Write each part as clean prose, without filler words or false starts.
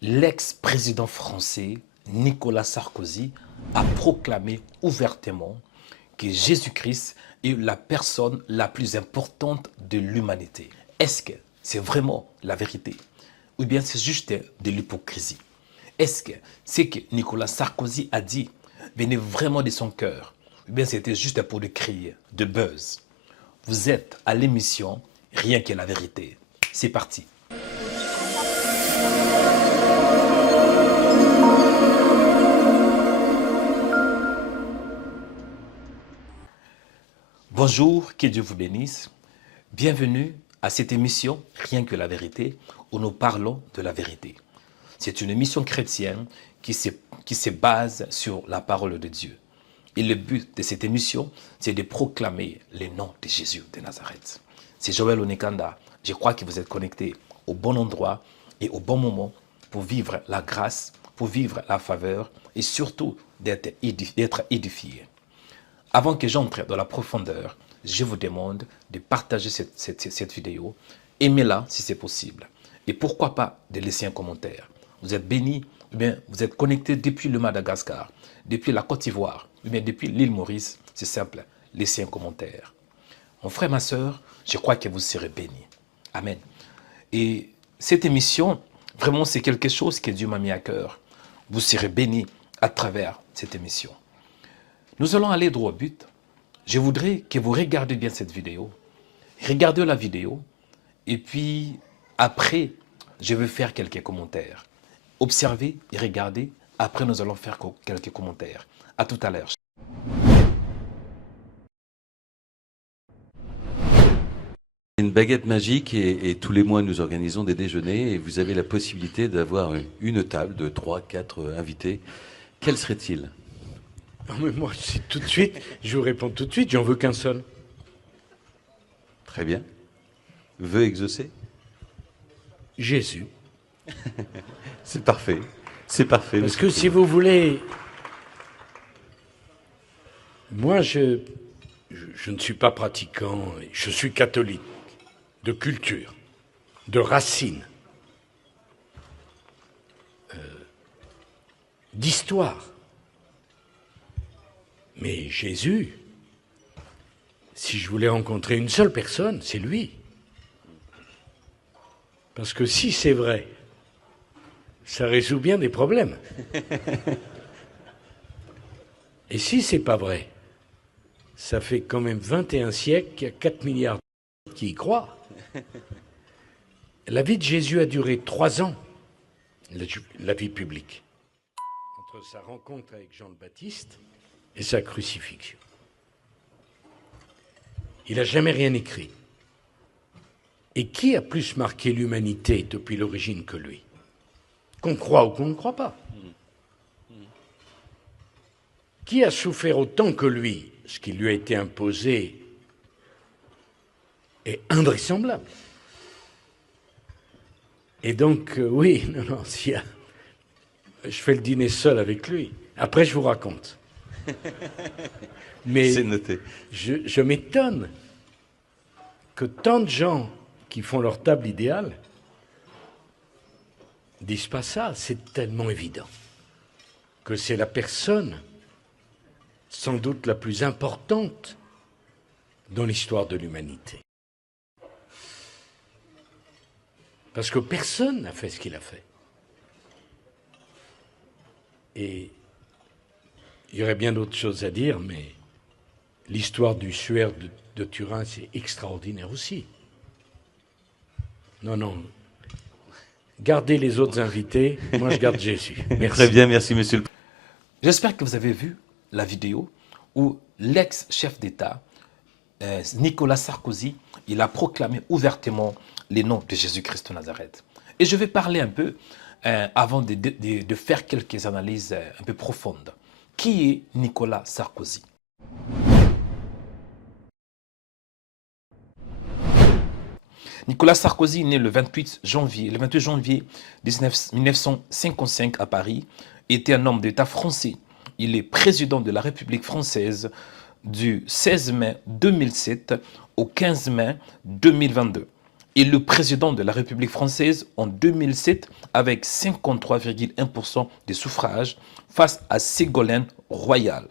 L'ex-président français Nicolas Sarkozy a proclamé ouvertement que Jésus-Christ est la personne la plus importante de l'humanité. Est-ce que c'est vraiment la vérité? Ou bien c'est juste de l'hypocrisie? Est-ce que ce que Nicolas Sarkozy a dit venait vraiment de son cœur? Ou bien c'était juste pour le crier, de buzz? Vous êtes à l'émission Rien que la vérité. C'est parti. Bonjour, que Dieu vous bénisse. Bienvenue à cette émission Rien que la vérité, où nous parlons de la vérité. C'est une émission chrétienne qui se base sur la parole de Dieu. Et le but de cette émission, c'est de proclamer le nom de Jésus de Nazareth. C'est Joël Onekanda. Je crois que vous êtes connectés au bon endroit et au bon moment pour vivre la grâce, pour vivre la faveur et surtout d'être édifié. Avant que j'entre dans la profondeur, je vous demande de partager cette vidéo. Aimez-la si c'est possible. Et pourquoi pas de laisser un commentaire. Vous êtes bénis, ou bien vous êtes connectés depuis le Madagascar, depuis la Côte d'Ivoire, ou bien depuis l'île Maurice. C'est simple, laissez un commentaire. Mon frère, ma soeur, je crois que vous serez bénis. Amen. Et cette émission, vraiment, c'est quelque chose que Dieu m'a mis à cœur. Vous serez bénis à travers cette émission. Nous allons aller droit au but. Je voudrais que vous regardiez bien cette vidéo. Regardez la vidéo. Et puis, après, je vais faire quelques commentaires. Observez et regardez. Après, nous allons faire quelques commentaires. À tout à l'heure. Une baguette magique et tous les mois nous organisons des déjeuners et vous avez la possibilité d'avoir une table de 3, 4 invités. Quel serait-il? Non mais moi, c'est tout de suite, je vous réponds tout de suite, j'en veux qu'un seul. Très bien. Vœu exaucé? Jésus. C'est parfait. C'est parfait. Parce que si vous voulez, moi je ne suis pas pratiquant, je suis catholique, de culture, de racines, d'histoire. Mais Jésus, si je voulais rencontrer une seule personne, c'est lui. Parce que si c'est vrai, ça résout bien des problèmes. Et si c'est pas vrai, ça fait quand même 21 siècles qu'il y a 4 milliards qui y croient. La vie de Jésus a duré 3 ans, la vie publique, entre sa rencontre avec Jean le Baptiste et sa crucifixion. Il n'a jamais rien écrit. Et qui a plus marqué l'humanité depuis l'origine que lui? Qu'on croit ou qu'on ne croit pas. Qui a souffert autant que lui? Ce qui lui a été imposé est invraisemblable. Et donc, oui, non, je fais le dîner seul avec lui. Après, je vous raconte. Mais c'est noté. Je m'étonne que tant de gens qui font leur table idéale disent pas ça. C'est tellement évident que c'est la personne sans doute la plus importante dans l'histoire de l'humanité. Parce que personne n'a fait ce qu'il a fait. Et il y aurait bien d'autres choses à dire, mais l'histoire du suaire de Turin, c'est extraordinaire aussi. Non. Gardez les autres invités, moi je garde Jésus. Merci. Très bien, merci monsieur le Président. J'espère que vous avez vu la vidéo où l'ex-chef d'État, Nicolas Sarkozy, il a proclamé ouvertement les noms de Jésus-Christ de Nazareth. Et je vais parler un peu, avant de faire quelques analyses un peu profondes. Qui est Nicolas Sarkozy? Nicolas Sarkozy est né le 28 janvier 1955 à Paris, était un homme d'État français. Il est président de la République française du 16 mai 2007 au 15 mai 2022. est le président de la République française en 2007 avec 53,1% des suffrages face à Ségolène Royal.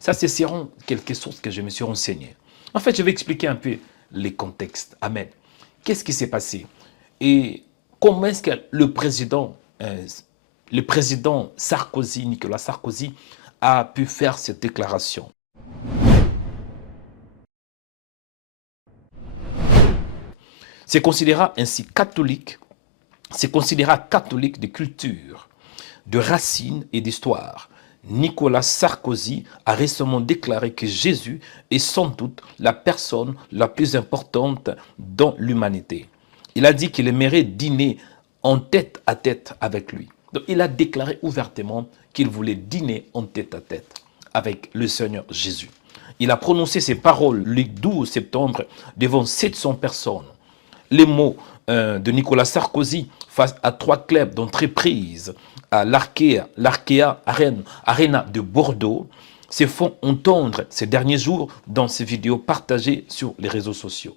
Ça, c'est selon quelques sources que je me suis renseigné. En fait, je vais expliquer un peu les contextes. Amen. Qu'est-ce qui s'est passé? Et comment est-ce que le président Sarkozy, Nicolas Sarkozy, a pu faire cette déclaration? C'est considéré ainsi catholique, c'est considéré catholique de culture, de racines et d'histoire. Nicolas Sarkozy a récemment déclaré que Jésus est sans doute la personne la plus importante dans l'humanité. Il a dit qu'il aimerait dîner en tête à tête avec lui. Donc, il a déclaré ouvertement qu'il voulait dîner en tête à tête avec le Seigneur Jésus. Il a prononcé ces paroles le 12 septembre devant 700 personnes. Les mots de Nicolas Sarkozy face à 3 clubs d'entreprise à l'Arkea Arena de Bordeaux se font entendre ces derniers jours dans ces vidéos partagées sur les réseaux sociaux.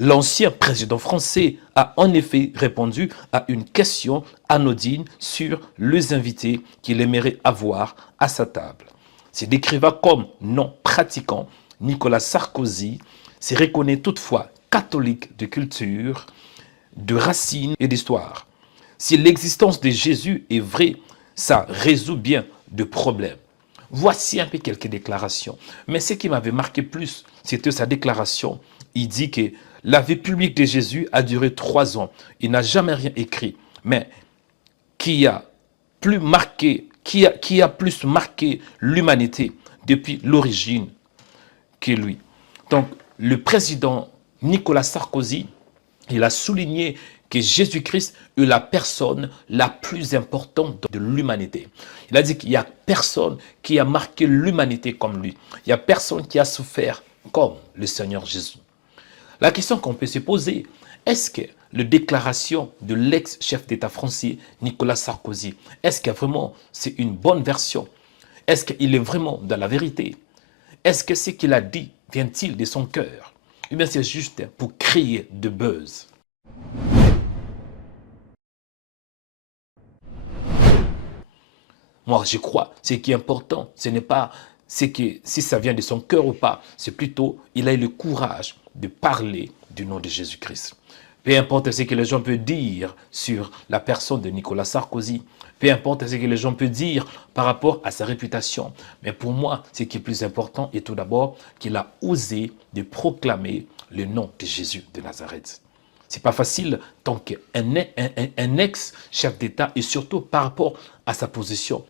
L'ancien président français a en effet répondu à une question anodine sur les invités qu'il aimerait avoir à sa table. Se décrivant comme non pratiquant, Nicolas Sarkozy se reconnaît toutefois catholique de culture, de racines et d'histoire. Si l'existence de Jésus est vraie, ça résout bien de problèmes. Voici un peu quelques déclarations. Mais ce qui m'avait marqué plus, c'était sa déclaration. Il dit que la vie publique de Jésus a duré 3 ans. Il n'a jamais rien écrit. Mais qui a plus marqué l'humanité depuis l'origine que lui. Donc, le président Nicolas Sarkozy, il a souligné que Jésus-Christ est la personne la plus importante de l'humanité. Il a dit qu'il n'y a personne qui a marqué l'humanité comme lui. Il n'y a personne qui a souffert comme le Seigneur Jésus. La question qu'on peut se poser, est-ce que la déclaration de l'ex-chef d'État français Nicolas Sarkozy, est-ce que vraiment c'est une bonne version? Est-ce qu'il est vraiment dans la vérité? Est-ce que ce qu'il a dit vient-il de son cœur? Ou bien c'est juste pour créer de buzz? Moi, je crois, ce qui est important, ce n'est pas si ça vient de son cœur ou pas, c'est plutôt, il a eu le courage de parler du nom de Jésus-Christ. Peu importe ce que les gens peuvent dire sur la personne de Nicolas Sarkozy, peu importe ce que les gens peuvent dire par rapport à sa réputation. Mais pour moi, ce qui est plus important est tout d'abord qu'il a osé de proclamer le nom de Jésus de Nazareth. Ce n'est pas facile tant qu'un ex-chef d'État et surtout par rapport à sa position.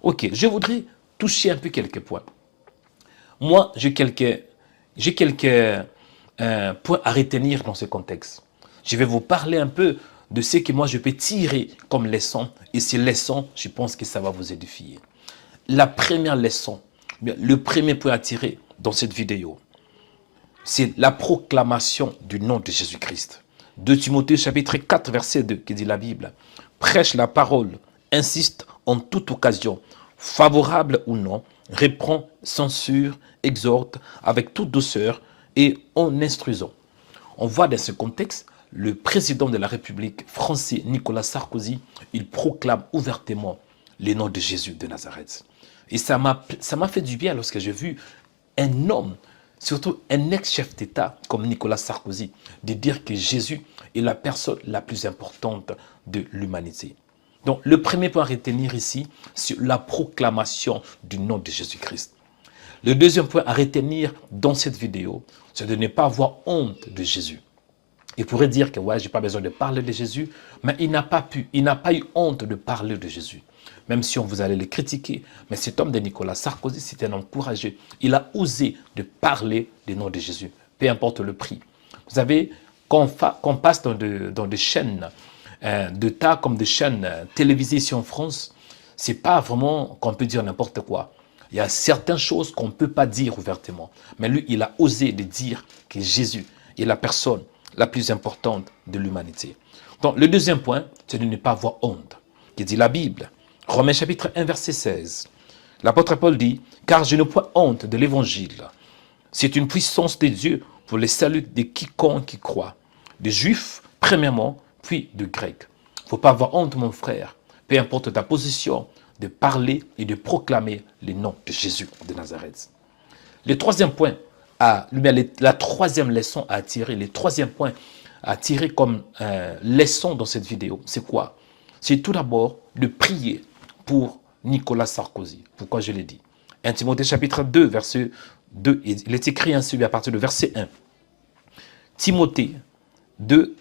Ok, je voudrais toucher un peu quelques points. Moi, j'ai quelques points à retenir dans ce contexte. Je vais vous parler un peu de ce que moi je peux tirer comme leçon. Et ces leçons, je pense que ça va vous édifier. La première leçon, le premier point à tirer dans cette vidéo, c'est la proclamation du nom de Jésus-Christ. 2 Timothée chapitre 4 verset 2 qui dit la Bible. Prêche la parole, insiste en toute occasion, favorable ou non, reprend, censure, exhorte avec toute douceur et en instruisant. On voit dans ce contexte, le président de la République français, Nicolas Sarkozy, il proclame ouvertement le nom de Jésus de Nazareth. Et ça m'a fait du bien lorsque j'ai vu un homme, surtout un ex-chef d'État comme Nicolas Sarkozy, de dire que Jésus est la personne la plus importante de l'humanité. Donc, le premier point à retenir ici, c'est la proclamation du nom de Jésus-Christ. Le deuxième point à retenir dans cette vidéo, c'est de ne pas avoir honte de Jésus. Il pourrait dire que ouais, je n'ai pas besoin de parler de Jésus, mais il n'a pas eu honte de parler de Jésus. Même si vous allez le critiquer, mais cet homme de Nicolas Sarkozy, c'est un homme courageux. Il a osé de parler du nom de Jésus, peu importe le prix. Vous savez, quand on passe dans des chaînes d'État comme des chaînes télévisées ici en France, ce n'est pas vraiment qu'on peut dire n'importe quoi. Il y a certaines choses qu'on ne peut pas dire ouvertement. Mais lui, il a osé de dire que Jésus est la personne la plus importante de l'humanité. Donc, le deuxième point, c'est de ne pas avoir honte. Qui dit la Bible, Romains chapitre 1, verset 16. L'apôtre Paul dit, « Car je n'ai point honte de l'évangile. C'est une puissance de Dieu pour le salut de quiconque qui croit. de Juifs, premièrement, puis de Grecs. Il ne faut pas avoir honte, mon frère, peu importe ta position, de parler et de proclamer le nom de Jésus de Nazareth. Le troisième point, la troisième leçon à tirer, le troisième point à tirer comme leçon dans cette vidéo, c'est quoi? C'est tout d'abord de prier pour Nicolas Sarkozy. Pourquoi je l'ai dit? 1 Timothée chapitre 2, verset 2, il est écrit ainsi à partir du verset 1. Timothée 2,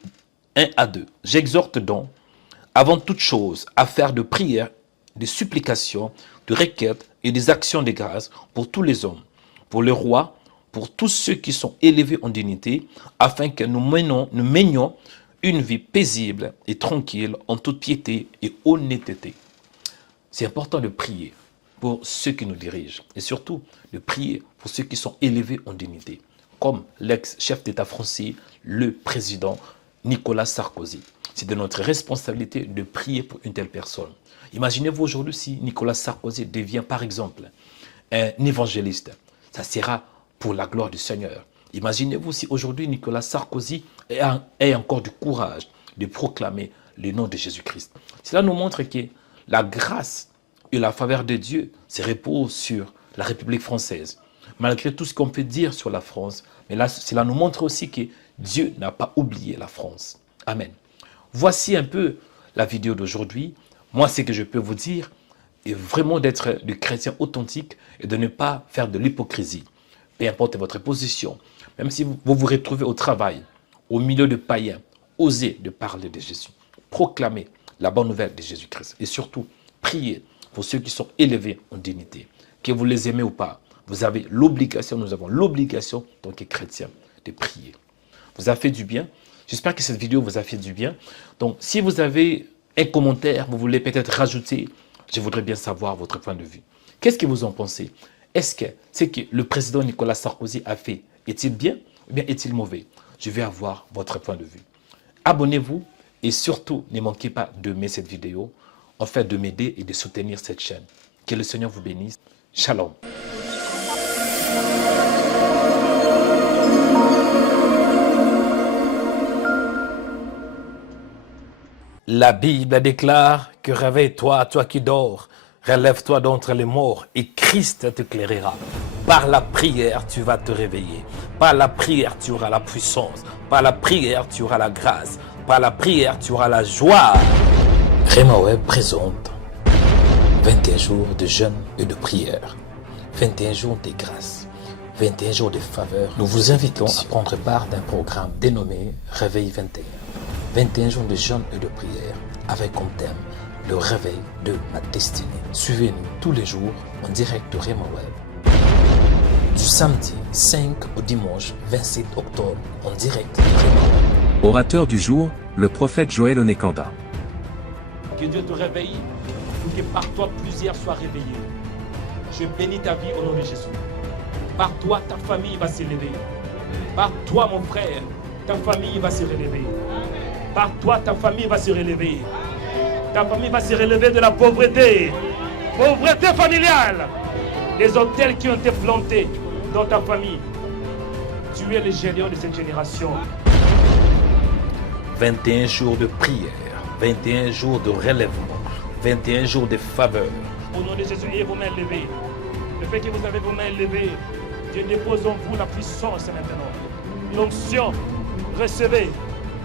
1 à 2. J'exhorte donc, avant toute chose, à faire de prières, de supplications, de requêtes et des actions de grâce pour tous les hommes, pour le roi, pour tous ceux qui sont élevés en dignité, afin que nous menions une vie paisible et tranquille en toute piété et honnêteté. C'est important de prier pour ceux qui nous dirigent et surtout de prier pour ceux qui sont élevés en dignité, comme l'ex-chef d'État français, le président Nicolas Sarkozy. C'est de notre responsabilité de prier pour une telle personne. Imaginez-vous aujourd'hui si Nicolas Sarkozy devient par exemple un évangéliste. Ça sera pour la gloire du Seigneur. Imaginez-vous si aujourd'hui Nicolas Sarkozy ait encore du courage de proclamer le nom de Jésus-Christ. Cela nous montre que la grâce et la faveur de Dieu se reposent sur la République française. Malgré tout ce qu'on peut dire sur la France, mais là, cela nous montre aussi que Dieu n'a pas oublié la France. Amen. Voici un peu la vidéo d'aujourd'hui. Moi, ce que je peux vous dire est vraiment d'être du chrétien authentique et de ne pas faire de l'hypocrisie. Peu importe votre position, même si vous vous retrouvez au travail, au milieu de païens, osez de parler de Jésus. Proclamez la bonne nouvelle de Jésus-Christ. Et surtout, priez pour ceux qui sont élevés en dignité. Que vous les aimez ou pas, vous avez l'obligation, nous avons l'obligation, en tant que chrétiens, de prier. Vous a fait du bien. J'espère que cette vidéo vous a fait du bien. Donc, si vous avez un commentaire, vous voulez peut-être rajouter, je voudrais bien savoir votre point de vue. Qu'est-ce que vous en pensez? Est-ce que ce que le président Nicolas Sarkozy a fait, est-il bien ou bien est-il mauvais? Je vais avoir votre point de vue. Abonnez-vous et surtout, ne manquez pas d'aimer cette vidéo, en fait de m'aider et de soutenir cette chaîne. Que le Seigneur vous bénisse. Shalom. La Bible déclare que réveille-toi, toi qui dors, relève-toi d'entre les morts et Christ t'éclairera. Par la prière, tu vas te réveiller. Par la prière, tu auras la puissance. Par la prière, tu auras la grâce. Par la prière, tu auras la joie. Rema Web présente 21 jours de jeûne et de prière. 21 jours de grâce. 21 jours de faveur. Nous vous invitons à prendre part d'un programme dénommé Réveil 21. 21 jours de jeûne et de prière avec comme thème le réveil de ma destinée. Suivez-nous tous les jours en direct de Rema Web. Du samedi 5 au dimanche 27 octobre en direct de Rema Web. Orateur du jour, le prophète Joël Onekanda. Que Dieu te réveille pour que par toi plusieurs soient réveillés. Je bénis ta vie au nom de Jésus. Par toi, ta famille va s'élever. Par toi, mon frère, ta famille va se relever. Par toi, ta famille va se relever. Ta famille va se relever de la pauvreté. Pauvreté familiale. Les hôtels qui ont été plantés dans ta famille. Tu es le géant de cette génération. 21 jours de prière. 21 jours de relèvement. 21 jours de faveur. Au nom de Jésus, ayez vos mains levées. Le fait que vous avez vos mains levées, Dieu dépose en vous la puissance maintenant. L'onction. Recevez.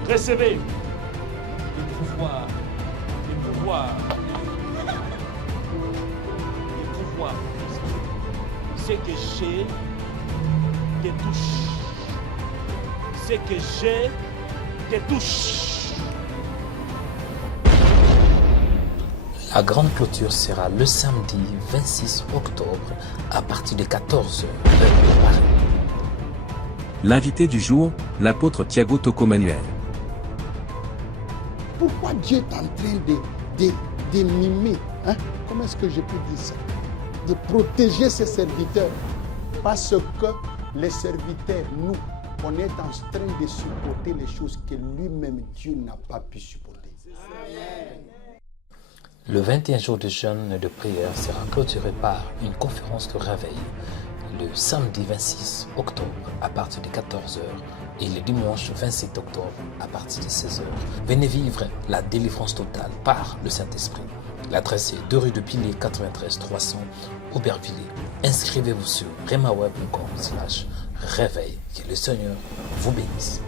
Recevez. Le pouvoir. Le pouvoir. Le pouvoir. Ce que j'ai te touche. Ce que j'ai te touche. La grande clôture sera le samedi 26 octobre à partir de 14h. L'invité du jour, l'apôtre Thiago Toko-Manuel. Pourquoi Dieu est en train de mimer, hein? Comment est-ce que je peux dire ça? De protéger ses serviteurs. Parce que les serviteurs, nous, on est en train de supporter les choses que lui-même, Dieu n'a pas pu supporter. Le 21 jours de jeûne et de prière sera clôturé par une conférence de réveil le samedi 26 octobre à partir de 14h et le dimanche 27 octobre à partir de 16h. Venez vivre la délivrance totale par le Saint-Esprit. L'adresse est 2 rue de Pilet 93 300 Aubervilliers. Inscrivez-vous sur remaweb.com/réveil. Que le Seigneur vous bénisse.